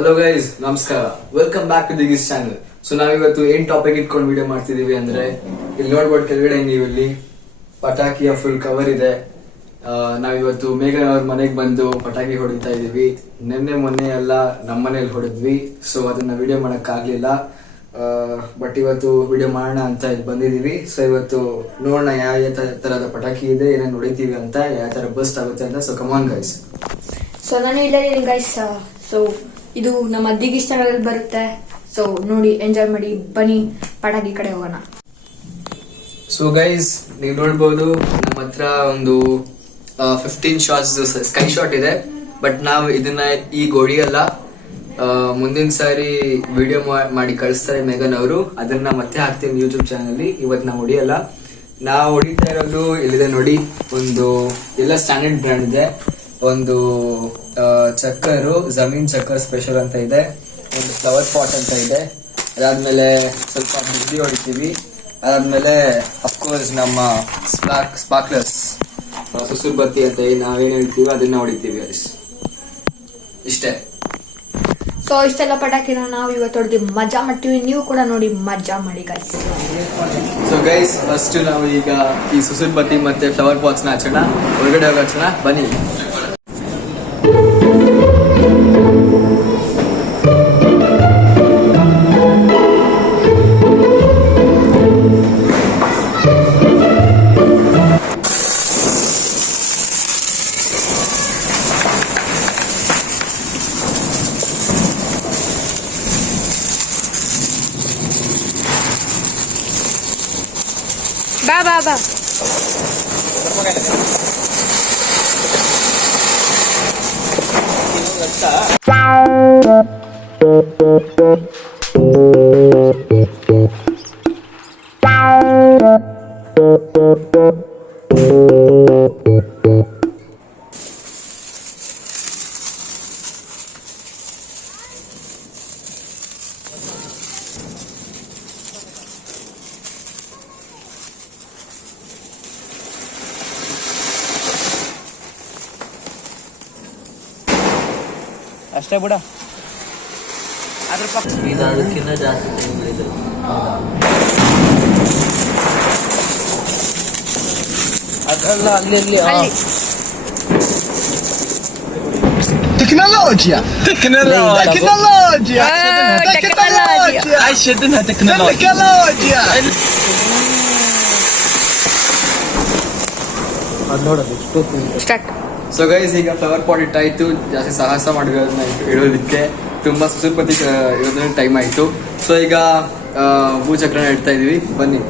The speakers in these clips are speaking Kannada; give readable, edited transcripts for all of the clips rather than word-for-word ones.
ಹಲೋ ಗೈಸ್, ನಮಸ್ಕಾರ. Welcome back to this channel. So ನಾವಿವತ್ತು ಏನ್ ಟಾಪಿಕ್ ಇಟ್ಕೊಂಡು ವಿಡಿಯೋ ಮಾಡ್ತಿದೀವಿ ಅಂದ್ರೆ, ಇಲ್ಲಿ ನೋಡ್ಬೋದು ಕೆಳಗಡೆ ನೀವು ಇಲ್ಲಿ ಪಟಾಕಿಯ ಫುಲ್ ಕವರ್ ಇದೆ. ನಾವಿವತ್ತು ಮೇಘನ್ ಅವ್ರ ಮನೆಗೆ ಬಂದು ಪಟಾಕಿ ಹೊಡಿತಾ ಇದೀವಿ. ಮೊನ್ನೆ ಎಲ್ಲ ನಮ್ಮ ಮನೇಲಿ ಹೊಡೆದ್ವಿ. ಸೊ ಅದನ್ನ ವಿಡಿಯೋ ಮಾಡಕ್ ಆಗ್ಲಿಲ್ಲ. ಬಟ್ ಇವತ್ತು ವಿಡಿಯೋ ಮಾಡೋಣ ಅಂತ ಬಂದಿದೀವಿ. ಸೊ ಇವತ್ತು ನೋಡೋಣ ಯಾವ ತರದ ಪಟಾಕಿ ಇದೆ, ಏನೇನು ಹೊಡಿತೀವಿ ಅಂತ, ಯಾವ ತರ ಬಸ್ಟ್ ಆಗುತ್ತೆ ಅಂತ. ಸೊ ಕಮಾನ್ ಗೈಸ್. ಸೊ ನಾನು ಇಲ್ಲೇ ಗೈಸ್. ಸೊ ಇದು ನಮ್ಮ ದಿಗಿಸ್ ಚಾನಲ್ ಬರುತ್ತೆ. ಸೊ ನೋಡಿ, ಎಂಜಾಯ್ ಮಾಡಿ, ಬನ್ನಿ ಪಟಾಕಿ ಕಡೆ ಹೋಗೋಣ. ಸೊ ಗೈಸ್, ನೀವು ನೋಡ್ಬೋದು ನಮ್ಮ ಹತ್ರ ಒಂದು 15 ಶಾಟ್ಸ್ ಸ್ಕೈ ಶಾಟ್ ಇದೆ. ಬಟ್ ನಾವು ಇದನ್ನ ಈಗ ಹೊಡಿಯಲ್ಲ. ಮುಂದಿನ ಸಾರಿ ವಿಡಿಯೋ ಮಾಡಿ ಕಳಿಸ್ತಾರೆ ಮೇಘನ್ ಅವರು, ಅದನ್ನ ಮತ್ತೆ ಹಾಕ್ತೀನಿ ಯೂಟ್ಯೂಬ್ ಚಾನಲ್. ಇವತ್ತು ನಾವು ಹೊಡಿಯಲ್ಲ. ನಾವು ಹೊಡಿತಾ ಇರೋದು ಎಲ್ಲಿದೆ ನೋಡಿ, ಒಂದು ಎಲ್ಲ ಸ್ಟ್ಯಾಂಡರ್ಡ್ ಬ್ರ್ಯಾಂಡ್ ಇದೆ. ಒಂದು ಚಕ್ಕರು ಜಮೀನ್ ಚಕ್ಕರ್ ಸ್ಪೆಷಲ್ ಅಂತ ಇದೆ, ಒಂದು ಫ್ಲವರ್ ಪಾಟ್ ಅಂತ ಇದೆ. ಅದಾದ್ಮೇಲೆ ಸ್ವಲ್ಪ ಬುದ್ಧಿ ಹೊಡಿತೀವಿ. ಅದಾದ್ಮೇಲೆ ಅಫ್ಕೋರ್ಸ್ ನಮ್ಮ ಸ್ಪಾರ್ಕ್ಲರ್ಸ್ ಸುಸುರ್ ಬತ್ತಿ ಅಂತ ನಾವೇನ್ ಹೇಳ್ತೀವಿ ಅದನ್ನ ಹೊಡಿತೀವಿ. ಇಷ್ಟೇ. ಸೊ ಇಷ್ಟೆಲ್ಲ ಪಟಾಕಿನ ನಾವು ಇವತ್ತು ಹೊಡೆದು ಮಜಾ ಮಾಡ್ತೀವಿ. ನೀವು ಕೂಡ ನೋಡಿ ಮಜಾ ಮಾಡಿ ಗೈಸ್. ಸೊ ಗೈಸ್, ಫಸ್ಟ್ ನಾವು ಈಗ ಈ ಸುಸುರ್ ಬತ್ತಿ ಮತ್ತೆ ಫ್ಲವರ್ ಪಾಟ್ಸ್ ನ ಹಚ್ಚೋಣ, ಹೊರಗಡೆ ಹೋಗಿ ಹಚ್ಚೋಣ, ಬನ್ನಿ. ಬಾ ಅಷ್ಟೇ ಬಿಡ. ಅದ್ರ ಅದಕ್ಕಿಂತ ಜಾಸ್ತಿ ಟೈಮ್ ಹಿಡಿದ್ರು. ಅದೆಲ್ಲ ಅಲ್ಲಿ Tecnologia! عايشتنا تكنولوجيا. ಅದು ನೋಡೋದು ಸ್ಟಾರ್ಟ್. ಸೊ ಗೈಸ್, ಈಗ ಫ್ಲವರ್ ಪಾಟ್ ಇಟ್ಟಾಯ್ತು. ಜಾಸ್ತಿ ಸಾಹಸ ಮಾಡೋದನ್ನ ಇಡೋದಕ್ಕೆ ತುಂಬಾ ಸುಸುರ್ಪತಿ ಇರೋದ್ರಲ್ಲಿ ಟೈಮ್ ಆಯ್ತು. ಸೊ ಈಗ ಭೂಚಕ್ರನ ಇಡ್ತಾ ಇದೀವಿ, ಬನ್ನಿ.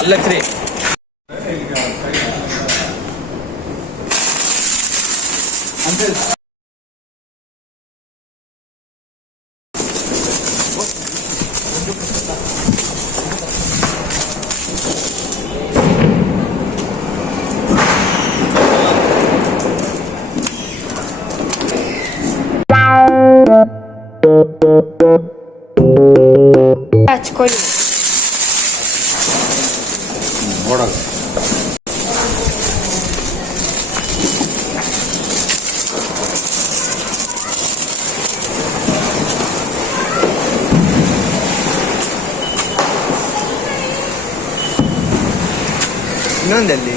ಅಲ್ಲಕ್ರಿ ಹಚ್ಕೊಳ್ಳಿ. ನೋಡೋದು ಇನ್ನೊಂದಲ್ಲಿ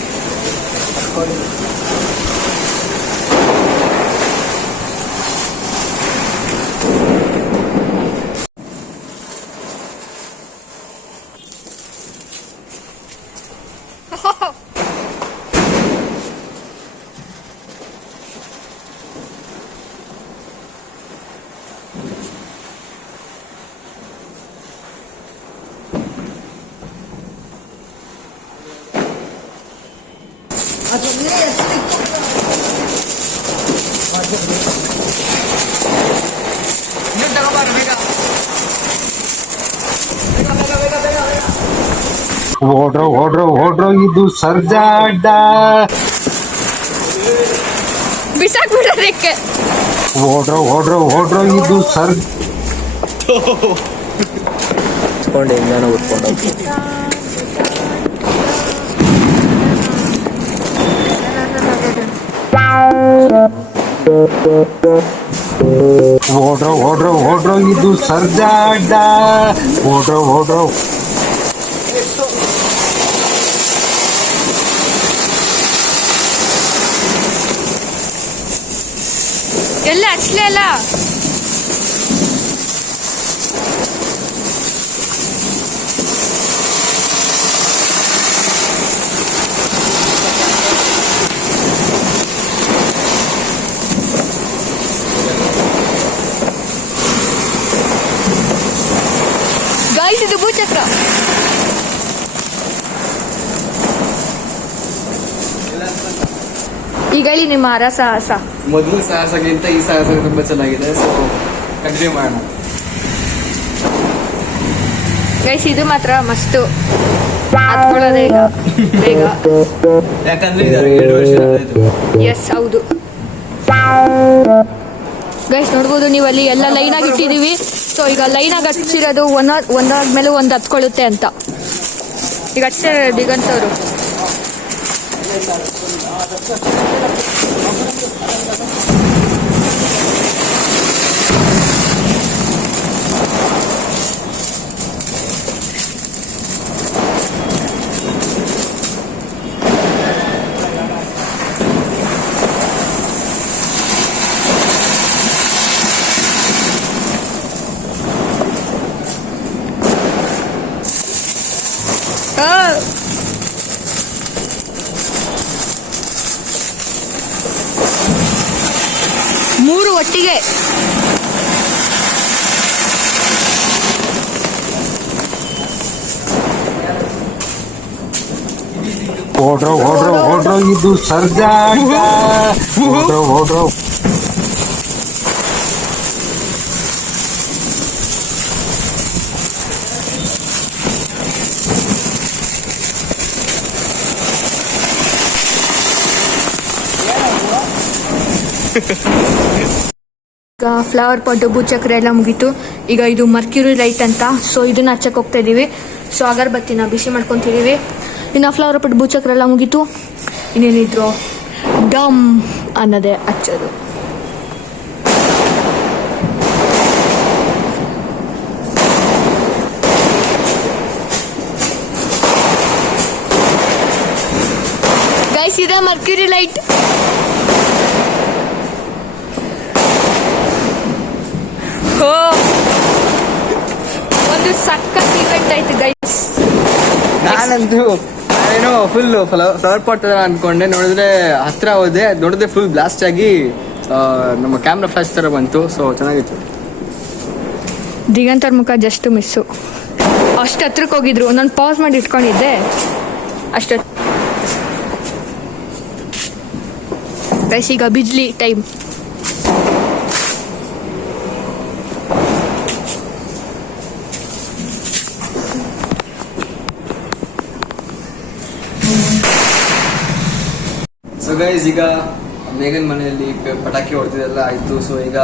ಇನ್ನೊಂದು ತಗೋಬಾರ ಬೇಗ. ಓಡ್ರೋ ಇದು ಸರ್ಜಾ ಅಡ್ಡ. ಬಿಸಾಕ್ಬಿಡೋದಕ್ಕೆ. ಓಡ್ರೋ ಇದು ಉತ್ಕೊಂಡು ಹೆಂಗಾನ ಉತ್ಕೊಂಡು ಓಡ್ರೋ ಇದು ಸರ್ಜಾ ಅಡ್ಡ. ಓಡ್ರೋ ಎಲ್ಲ ಹಚ್ಲೇ ಅಲ್ಲ. ಗೈಸ್ ಇದು ಭೂಚಕ್ರ. ಈಗ ಹೇಳಿ ನಿಮ್ಮ ಸಾಹಸ. ಮೊದಲು ಸಾಹಸಕ್ಕಿಂತ ಈ ಸಾಹಸ ತುಂಬಾ ಚೆನ್ನಾಗಿದೆ. ಸೊ ಕಂಟಿನ್ಯೂ ಮಾಡೋಣ. ಗೈಸ್ ಇದು ಮಾತ್ರ ಮಸ್ತು. ಹತ್ಕೊಳ್ಳೋದೇ ಇಲ್ಲ ಬೇಗ. ಯಾಕಂದ್ರೆ ಇದು 2 ವರ್ಷ ಆಯ್ತು. ಎಸ್ ಹೌದು ಗೈಸ್, ನೋಡ್ಬೋದು ನೀವು ಅಲ್ಲಿ ಎಲ್ಲ ಲೈನಾಗಿ ಇಟ್ಟಿದೀವಿ. ಸೊ ಈಗ ಲೈನಾಗಿ ಹಚ್ಚಿರೋದು ಒಂದಾದ್ಮೇಲೆ ಒಂದು ಹತ್ಕೊಳ್ಳುತ್ತೆ ಅಂತ ಈಗ ಹಚ್ಚಿರೋ ದಿಗಂತ್ ಅವರು. ಮೂರು ಒಟ್ಟಿಗೆ. ಓಡ್ರೋ ಇದು ಸರ್ಜಾ ಅಡ್ಡ. ಓಡ್ರೋ ಈಗ ಫ್ಲವರ್ ಪಾಟ್ ಭೂಚಕ್ರ ಎಲ್ಲ ಮುಗೀತು. ಈಗ ಇದು ಮರ್ಕ್ಯೂರಿ ಲೈಟ್ ಅಂತ. ಸೊ ಇದನ್ನ ಹಚ್ಚಕ್ಕೆ ಹೋಗ್ತಾ ಇದೀವಿ. ಸೊ ಅಗರಬತ್ತಿನ ಬಿಸಿ ಮಾಡ್ಕೊತಿದೀವಿ. ಇನ್ನು ಫ್ಲವರ್ ಪಾಟ್ ಭೂಚಕ್ರ ಎಲ್ಲ ಮುಗೀತು. ಇನ್ನೇನಿದ್ರು ಡಮ್ ಅನ್ನೋದೇ ಹಚ್ಚೋದು. ಗೈಸ್ ಇದೆ ಮರ್ಕ್ಯೂರಿ ಲೈಟ್. ಒಂದು ಸಖತ್ ಇವೆಂಟ್ ಆಯ್ತು ಗೈಸ್. ನಾನೇನೋ ಫುಲ್ ಫ್ಲವರ್ ಪಾಟ್ ತರ ಅನ್ಕೊಂಡೆ. ನೋಡಿದ್ರೆ ಹತ್ರ ಹೋದೆ, ನೋಡಿದ್ರೆ ಫುಲ್ ಬ್ಲಾಸ್ಟ್ ಆಗಿ ನಮ್ಮ ಕ್ಯಾಮ್ರಾ ಫ್ಲಾಶ್ ತರ ಬಂತು. ಸೊ ಚೆನ್ನಾಗಿತ್ತು. ದಿಗಂತರ ಮುಖ ಜಸ್ಟ್ ಮಿಸ್ಸು. ಅಷ್ಟು ಹತ್ರಕ್ಕೆ ಹೋಗಿದ್ರು. ನಾನು ಪಾಸ್ ಮಾಡಿ ಇಟ್ಕೊಂಡಿದ್ದೆ ಅಷ್ಟು. ಗೈಸ್ ಈಗ ಬಿಜ್ಲಿ ಟೈಮ್. ಸೊ ಗೈಸ್ ಈಗ ಮೇಘನ್ ಮನೆಯಲ್ಲಿ ಪಟಾಕಿ ಹೊಡೆದಿದ್ದೆಲ್ಲ ಆಯ್ತು. ಸೊ ಈಗ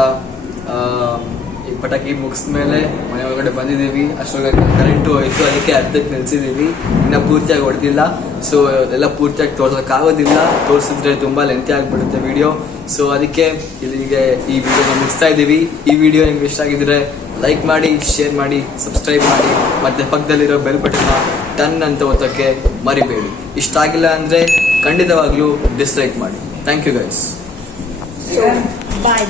ಈ ಪಟಾಕಿ ಮುಗಿಸ್ಮೇಲೆ ಮನೆ ಒಳಗಡೆ ಬಂದಿದ್ದೀವಿ. ಅಷ್ಟೊಳಗೆ ಕರೆಂಟು ಹೋಯ್ತು, ಅದಕ್ಕೆ ಅರ್ಧಕ್ಕೆ ನಿಲ್ಸಿದ್ದೀವಿ. ಇನ್ನು ಪೂರ್ತಿಯಾಗಿ ಹೊಡೆದಿಲ್ಲ. ಸೊ ಎಲ್ಲ ಪೂರ್ತಿಯಾಗಿ ತೋರ್ಸೋಕ್ಕಾಗೋದಿಲ್ಲ. ತೋರಿಸಿದ್ರೆ ತುಂಬ ಲೆಂತಿ ಆಗಿಬಿಡುತ್ತೆ ವಿಡಿಯೋ. ಸೊ ಅದಕ್ಕೆ ಇಲ್ಲಿಗೆ ಈ ವಿಡಿಯೋನ ಮುಗಿಸ್ತಾ ಇದ್ದೀವಿ. ಈ ವಿಡಿಯೋ ನಿಮ್ಗೆ ಇಷ್ಟ ಆಗಿದ್ರೆ ಲೈಕ್ ಮಾಡಿ, ಶೇರ್ ಮಾಡಿ, ಸಬ್ಸ್ಕ್ರೈಬ್ ಮಾಡಿ, ಮತ್ತೆ ಪಕ್ಕದಲ್ಲಿರೋ ಬೆಲ್ ಬಟನ್ನ ಟನ್ ಅಂತ ಒತ್ತಕ್ಕೆ ಮರಿಬೇಡಿ. ಇಷ್ಟ ಆಗಿಲ್ಲ ಅಂದರೆ ಖಂಡಿತವಾಗ್ಲೂ ಡಿಸ್ಲೈಕ್ ಮಾಡಿ. Thank you guys. ಬಾಯ್.